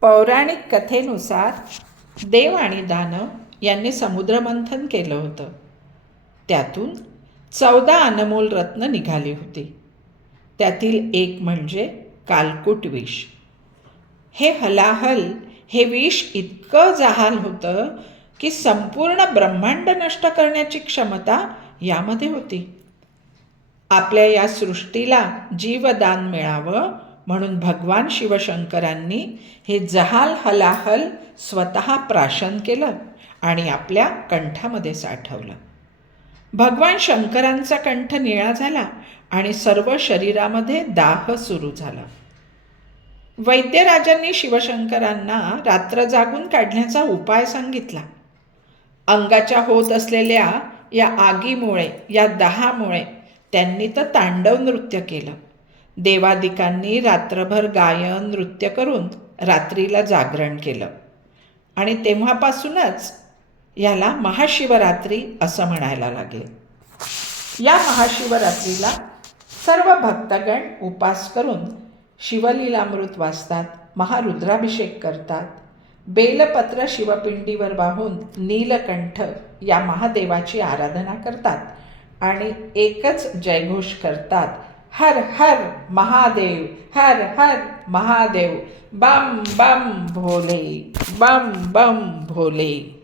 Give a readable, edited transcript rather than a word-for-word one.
पौराणिक कथेनुसार देव आणि दानव यांनी समुद्रमंथन केलं होतं. त्यातून 14 अनमोल रत्न निघाली होती. त्यातील एक म्हणजे कालकूट विष. हे हलाहल हे विष इतकं जहाल होतं की संपूर्ण ब्रह्मांड नष्ट करण्याची क्षमता यामध्ये होती. आपल्या या सृष्टीला जीवदान मिळावं म्हणून भगवान शिवशंकरांनी हे जहाल हलाहल स्वतः प्राशन केलं आणि आपल्या कंठामध्ये साठवलं. भगवान शंकरांचा कंठ निळा झाला आणि सर्व शरीरामध्ये दाह सुरू झाला. वैद्यराजांनी शिवशंकरांना रात्र जागून काढण्याचा उपाय सांगितला. अंगाच्या होत असलेल्या या आगीमुळे, या दाहामुळे त्यांनी तर तांडव नृत्य केलं. देवादिकांनी रात्रभर गायन नृत्य करून रात्रीला जागरण केलं आणि तेव्हापासूनच याला महाशिवरात्री असं म्हणायला लागले. या महाशिवरात्रीला सर्व भक्तगण उपास करून शिवलीलामृत वाचतात, महारुद्राभिषेक करतात, बेलपत्र शिवपिंडीवर वाहून नीलकंठ या महादेवाची आराधना करतात आणि एकच जयघोष करतात, हर हर महादेव, हर हर महादेव, बम बम भोले, बम बम भोले.